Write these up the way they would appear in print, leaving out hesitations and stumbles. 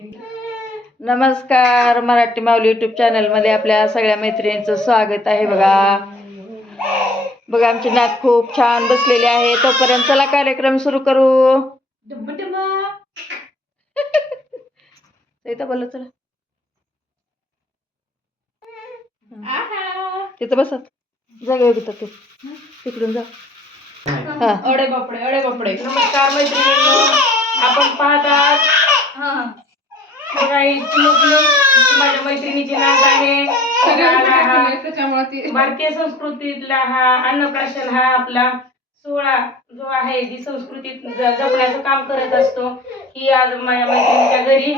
नमस्कार, मराठी माऊली यूट्यूब चॅनलमध्ये आपल्या सगळ्या मैत्रिणींचं स्वागत आहे. बघा बघा आमची नात खूप छान बसलेली आहे. तोपर्यंत चला कार्यक्रम सुरू करू. इथं बोला चला. तिथं बसत जागा घेतात तू तिकडून जा. अडे बापडे. नमस्कार मैत्रिणींनो, आपण पाहतात माझ्या मैत्रिणीची नात आहे. भारतीय संस्कृतीतला हा अन्नप्राशन हा आपला सोहळा जो आहे, जी संस्कृतीत जपण्याचं काम करत असतो, की आज माझ्या मैत्रिणीच्या घरी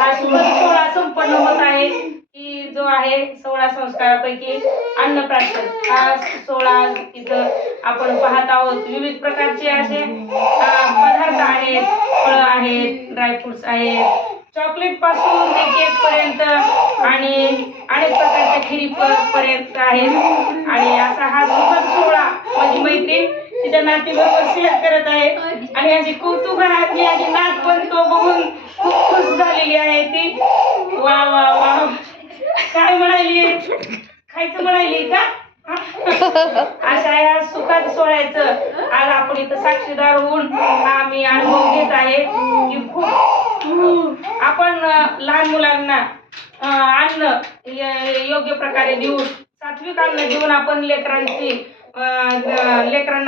हा सोहळा संपन्न होत आहे. की जो आहे 16 संस्कारापैकी अन्नप्राशन हा सोहळा इथं आपण पाहत आहोत. विविध प्रकारचे असे पदार्थ आहेत, फळं आहेत, ड्रायफ्रुट्स आहेत, चॉकलेट पासून ते केक पर्यंत आणि अनेक प्रकारच्या खिरी पर्यंत आहेत. आणि असा हा सुखद सोहळा माझी मैत्रीण तिच्या नातीबरोबर शेअर करत आहे. आणि अशी कौतुकात मी अशी नात पण तो बघून खूप खुश झालेली आहे. ती वा वा वा काय म्हणाली, खायचं म्हणाली का? अशा या सुखात सोहळ्याचं आज आपण इथं साक्षीदार होऊन आम्ही अनुभव घेत आहे. की खूप आपण लहान मुलांना अन्न योग्य प्रकारे देऊन, सात्विक अन्न देऊन आपण लेकरांना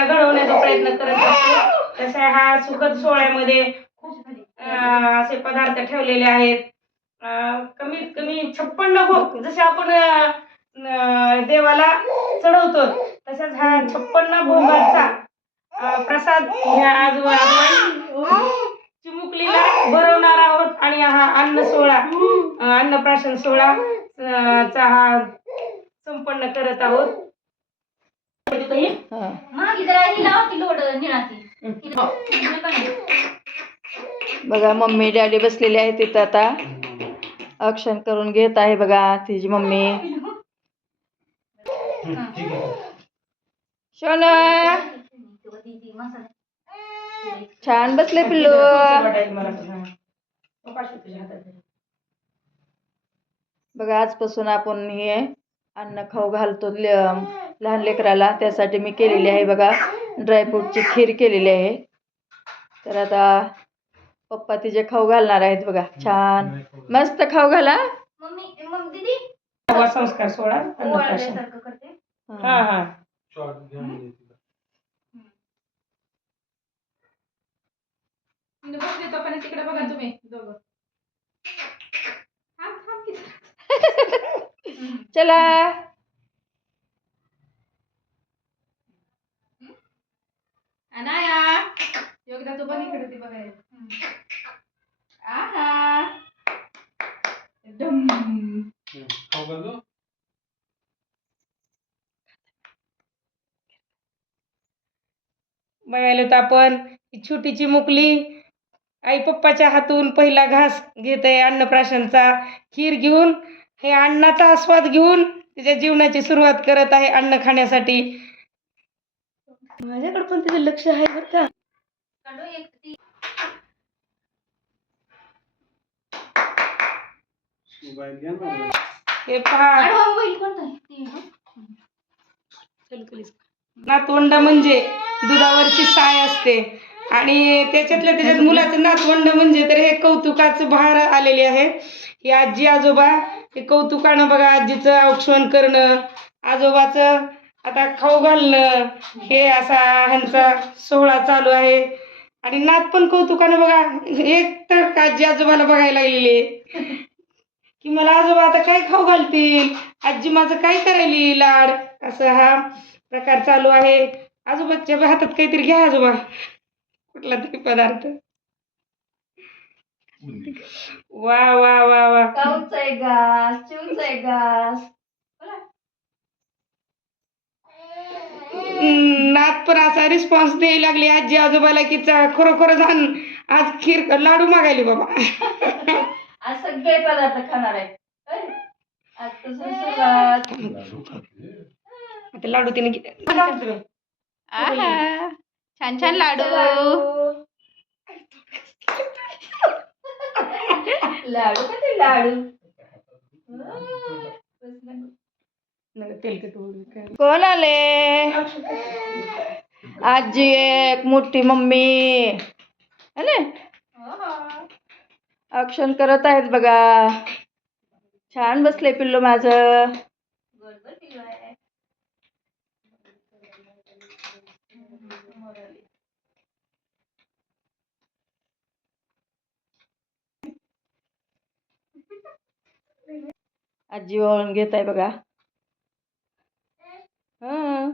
घडवण्याचा प्रयत्न करत असतो. तसा हा सुखद सोहळ्यामध्ये खूप असे पदार्थ ठेवलेले आहेत. कमीत कमी 56 भोग जसे आपण देवाला चढवतो, तसंच हा 56 भोगाचा प्रसाद ह्या आज आपण चिमुकलीला भरवणार आहोत. आणि हा अन्नप्राशन सोहळा चा हा संपन्न करत आहोत. बघा मम्मी डॅडी बसलेले आहे तिथं, आता औक्षण करून घेत आहे. बघा तिची मम्मी शोना छान बसले पिल्लू. बघा आजपासून आपण हे अन्न खाऊ घालतो लहान लेकराला, त्यासाठी मी केलेली आहे. बघा ड्रायफ्रूटची खीर केलेली आहे. तर आता पप्पा तिचे खाऊ घालणार आहेत. बघा छान मस्त खाऊ घाला. संस्कार सोहळा अन्नप्राशन. हा तिकडे बघा तुम्ही दोघं. चला अनाया योगदा तू बघ इकडे, ती बघायला. आहा बघायला तर आपण छोटी चिमुकली आई पप्पाच्या हातून पहिला घास घेत आहे अन्नप्राशनचा. खीर घेऊन, हे अन्नाचा आस्वाद घेऊन तिच्या जीवनाची सुरुवात करत आहे अन्न खाण्यासाठी. माझ्याकडे पण तिचं लक्ष आहे बरं का. हे पहा, नातवंड म्हणजे दुधावरची साय असते. आणि त्याच्यात मुलाचं नातवंड म्हणजे तर हे कौतुकाचं भार आलेले आहे. हे आजी आजोबा हे कौतुकानं बघा आजीचं औक्षण करणं, आजोबाचं आता खाऊ घालणं, हे असा ह्यांचा सोहळा चालू आहे. आणि नात पण कौतुकानं बघा एक तर आजी आजोबाला बघायला लागलेली की मला आजोबा आता काय खाऊ घालतील, आजी माझं काय करायली लाड, असं हा प्रकार चालू आहे. आजोबाच्या हातात काहीतरी घ्या आजोबा, कुठला तरी पदार्थ. वा वा वा वा नात पण असा रिस्पॉन्स द्यायला लागली आजी आजोबाला की खरोखर जाण आज खीर लाडू मागायली बाबा. आज सगळे पदार्थ खाणार आहेत. आता लाडू तिने छान छान लाडू लाडू का ते लाडू तेलकट कोण आले आजी एक मोठी मम्मी है ना औक्षण करत आहेत बघा छान बसले पिल्लू माझं आजी वळून घेत आहे बघा हं.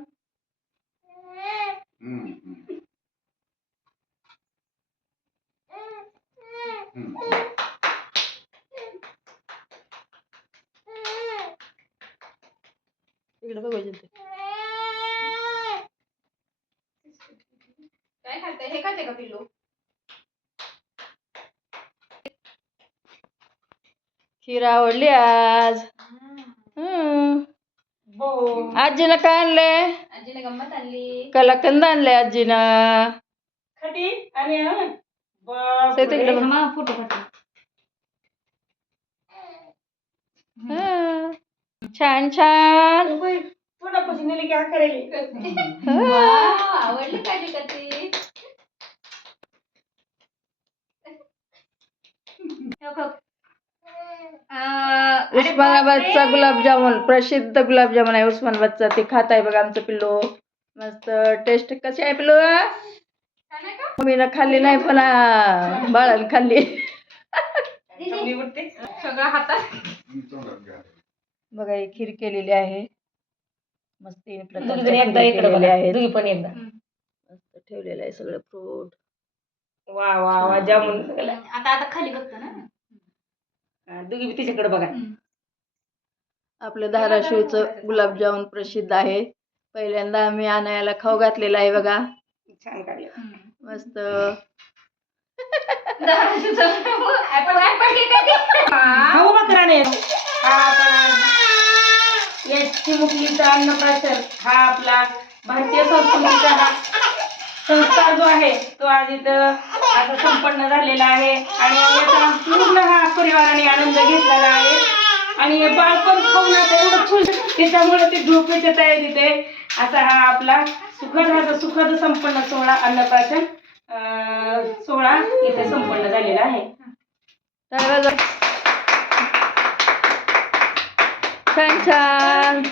इकडे बघू जिथे. काय खाते हे खाते का पिल्लू खीर आवडली आज आजीनं काय आणलंय आजीने गंमत आणली कलाकंद आणलंय आजीनं खाती आणि ते तिकडे बघ. फोटो काढ हं. छान छान थोडापासून नेली की हा करेल आवडली पाहिजे का ती उस्मानाबादचा गुलाबजामुन प्रसिद्ध गुलाबजामुन आहे उस्मानाबादचा ते खात आहे बघा आमचं पिल्लू मस्त टेस्ट कशी आहे पिल्लू मम्मीनं खाल्ली नाही पण बाळानं खाल्ली सगळं हातात बघा ही खीर केलेली आहे मस्त तीन एकदा प्रकारचे इकडे केलेले बघा आहेत दोघी पण एकदा मस्त ठेवलेलं आहे सगळं फ्रूट वा वा वा जामून आता खाली बघतो ना दोघी बी तिच्याकडे बघा आपलं धाराशिवचं गुलाबजामुन प्रसिद्ध आहे पहिल्यांदा आम्ही आणायला खाऊ घातलेला आहे बघा छान काढलं मस्त खाऊ बकराने हा आपण याची मुकलीचा अन्नप्राशन हा आपला भारतीय संस्कृतीचा हा संस्कार जो आहे तो आज इथं असा संपन्न झालेला आहे आणि याचा पूर्ण हा परिवाराने आनंद घेतलेला आहे आणि हे बाळपण खाऊन आता एवढं खुश त्याच्यामुळे ते झोपेच्या तयारीत आहे असा हा आपला सुखद संपन्न सोहळा अन्नप्राशन सोहळा इथे संपन्न झालेला आहे छान छान